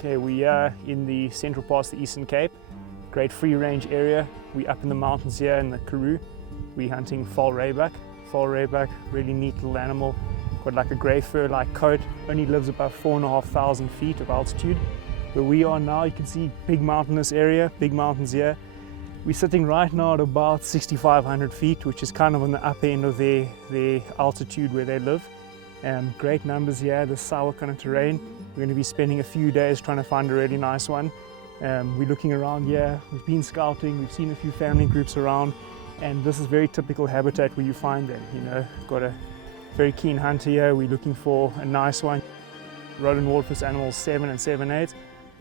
Okay, we are in the central parts of the Eastern Cape, great free range area. We're up in the mountains here in the Karoo. We're hunting Vaal Rhebuck. Vaal Rhebuck, really neat little animal, got like a grey fur-like coat, only lives above 4,500 feet of altitude. Where we are now, you can see big mountainous area, big mountains here. We're sitting right now at about 6,500 feet, which is kind of on the upper end of their altitude where they live. Great numbers here, the sour kind of terrain. We're going to be spending a few days trying to find a really nice one. We're looking around here, we've been scouting, we've seen a few family groups around, and this is very typical habitat where you find them. You know, got a very keen hunter here, we're looking for a nice one. Rodent waterfoot animals 7 and 7/8.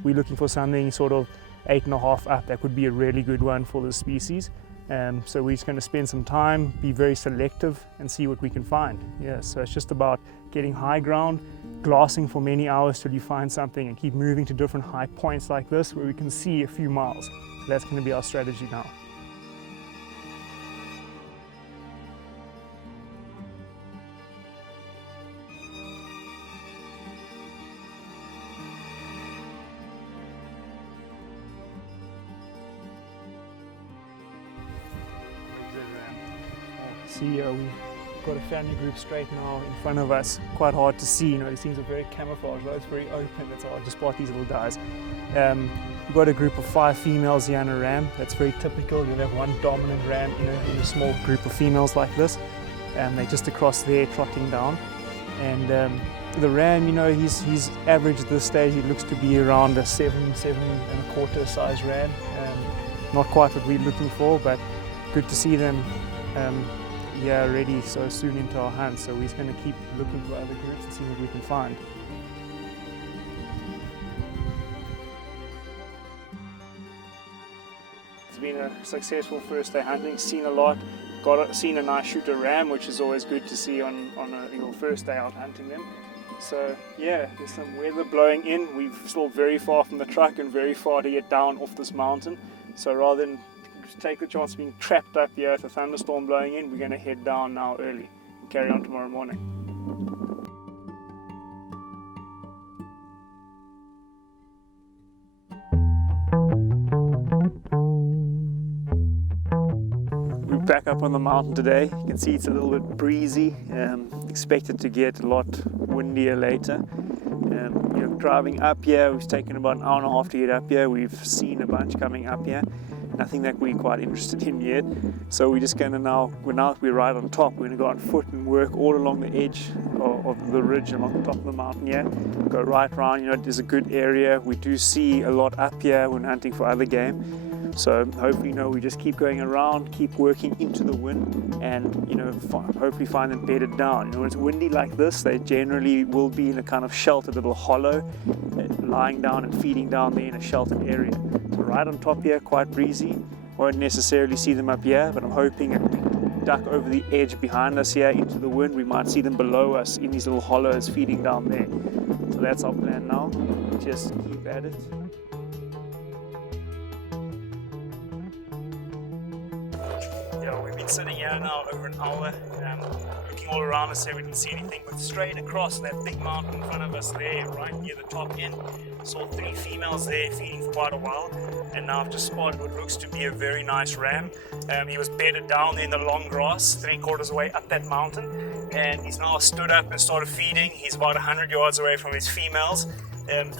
We're looking for something sort of 8.5 up. That would be a really good one for this species. So we're just going to spend some time, be very selective and see what we can find. Yeah, so it's just about getting high ground, glassing for many hours till you find something, and keep moving to different high points like this where we can see a few miles. So that's going to be our strategy now. See, we've got a family group straight now in front of us. Quite hard to see, you know, these things are very camouflaged, though it's very open, it's hard to spot these little guys. We've got a group of 5 females here and a ram. That's very typical. You'll have one dominant ram in a small group of females like this. They're just across there trotting down. And the ram, you know, he's average at this stage. He looks to be around a 7.25 size ram. Not quite what we're looking for, but good to see them ready so soon into our hunt. So we're just going to keep looking for other groups and see what we can find. It's been a successful first day hunting, seen a lot, seen a nice shooter ram, which is always good to see on your first day out hunting them. So yeah, there's some weather blowing in. We're still very far from the truck and very far to get down off this mountain. So rather than take the chance of being trapped up here with a thunderstorm blowing in, we're going to head down now early and carry on tomorrow morning. We're back up on the mountain today. You can see it's a little bit breezy. Expected to get a lot windier later. Driving up here, we've taken about an hour and a half to get up here. We've seen a bunch coming up here. Nothing that we're quite interested in yet. So we're just going to now that we're right on top, we're going to go on foot and work all along the edge of the ridge along the top of the mountain here. Go right around, you know, there's a good area. We do see a lot up here when hunting for other game. So hopefully, you know, we just keep going around, keep working into the wind, and, you know, hopefully find them bedded down. You know, when it's windy like this, they generally will be in a kind of sheltered little hollow, lying down and feeding down there in a sheltered area. So right on top here, quite breezy. Won't necessarily see them up here, but I'm hoping if we duck over the edge behind us here into the wind, we might see them below us in these little hollows feeding down there. So that's our plan now. Just keep at it. Yeah, we've been sitting here now over an hour, looking all around to see if we can see anything, but straight across that big mountain in front of us there, right near the top end, saw 3 females there feeding for quite a while, and now I've just spotted what looks to be a very nice ram. He was bedded down there in the long grass, 3/4 way up that mountain, and he's now stood up and started feeding. He's about 100 yards away from his females.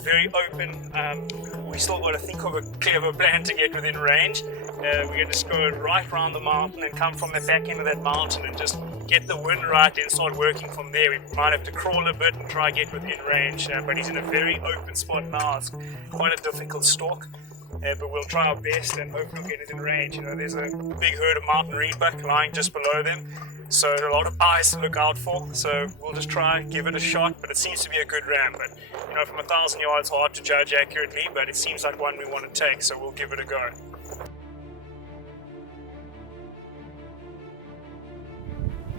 Very open. We still got to think of a clever plan to get within range. We're going to just go right around the mountain and come from the back end of that mountain and just get the wind right and start working from there. We might have to crawl a bit and try get within range, but he's in a very open spot now. It's quite a difficult stalk, but we'll try our best and hopefully we'll get within range. You know, there's a big herd of mountain reedbuck lying just below them, so a lot of eyes to look out for. So we'll just try, give it a shot, but it seems to be a good ram. But you know, from 1,000 yards, hard to judge accurately, but it seems like one we want to take, so we'll give it a go.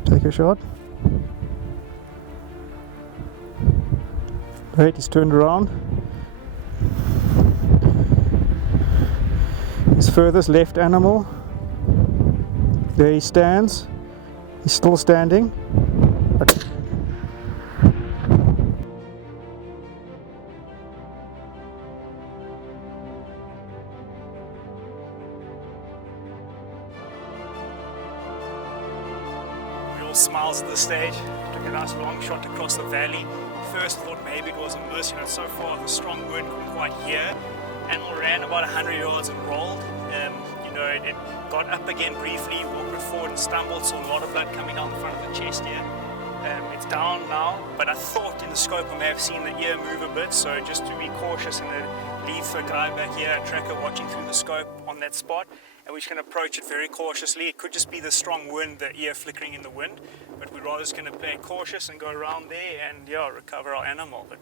Take a shot. Right, he's turned around. His furthest left animal. There he stands. He's still standing. Okay. 1 all smiles at this stage. Took a nice long shot across the valley. First thought maybe it was a miss, so far the strong wind couldn't quite hear. Animal ran about 100 yards and rolled. It got up again briefly, walked it forward and stumbled, saw a lot of blood coming down the front of the chest here. It's down now, but I thought in the scope I may have seen the ear move a bit, so just to be cautious and leave a guy back here, a tracker watching through the scope on that spot, and we're just going to approach it very cautiously. It could just be the strong wind, the ear flickering in the wind, but we're rather just going to play cautious and go around there and recover our animal, but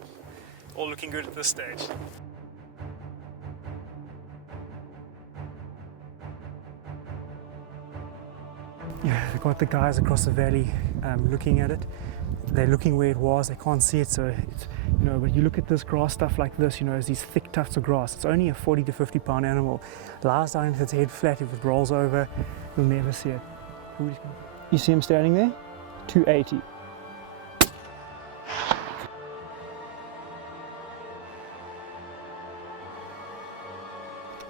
all looking good at this stage. Yeah, we've got the guys across the valley looking at it. They're looking where it was, they can't see it, so it's, but you look at this grass stuff like this, as these thick tufts of grass. It's only a 40 to 50 pound animal. Lies down with its head flat. If it rolls over, you'll never see it. You see him standing there? 280.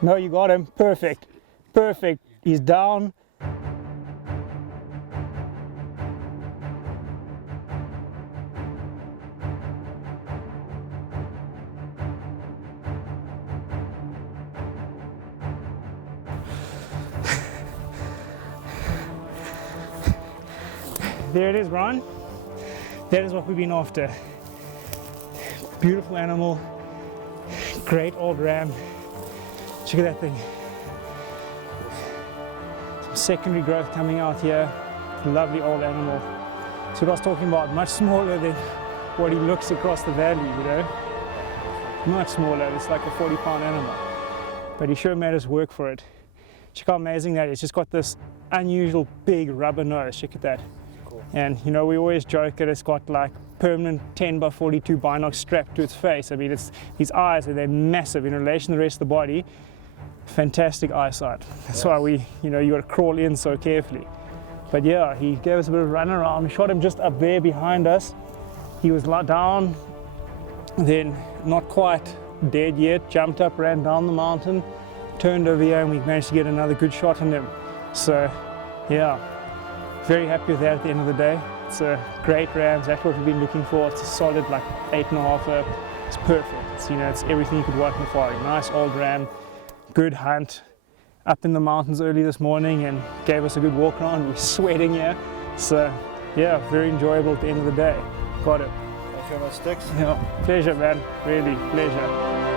No, you got him. Perfect. Perfect. He's down. There it is, Ron. That is what we've been after. Beautiful animal, great old ram. Check at that thing. Some secondary growth coming out here. Lovely old animal. So what I was talking about, much smaller than what he looks across the valley, Much smaller, it's like a 40 pound animal. But he sure made us work for it. Check how amazing that is. It's just got this unusual big rubber nose, check at that. And we always joke that it's got like permanent 10x42 binocs strapped to its face. I mean, it's these eyes, they're massive in relation to the rest of the body. Fantastic eyesight. That's why you got to crawl in so carefully. But yeah, he gave us a bit of a run around. We shot him just up there behind us. He was down, then not quite dead yet, jumped up, ran down the mountain, turned over here, and we managed to get another good shot on him. So yeah. Very happy with that at the end of the day. It's a great ram, exactly what we've been looking for. It's a solid 8.5. It's perfect. It's everything you could want in the forest. Nice old ram, good hunt. Up in the mountains early this morning and gave us a good walk around. We're sweating here. So yeah, very enjoyable at the end of the day. Got it. Thank you very much, Sticks. Yeah, pleasure, man. Really, pleasure.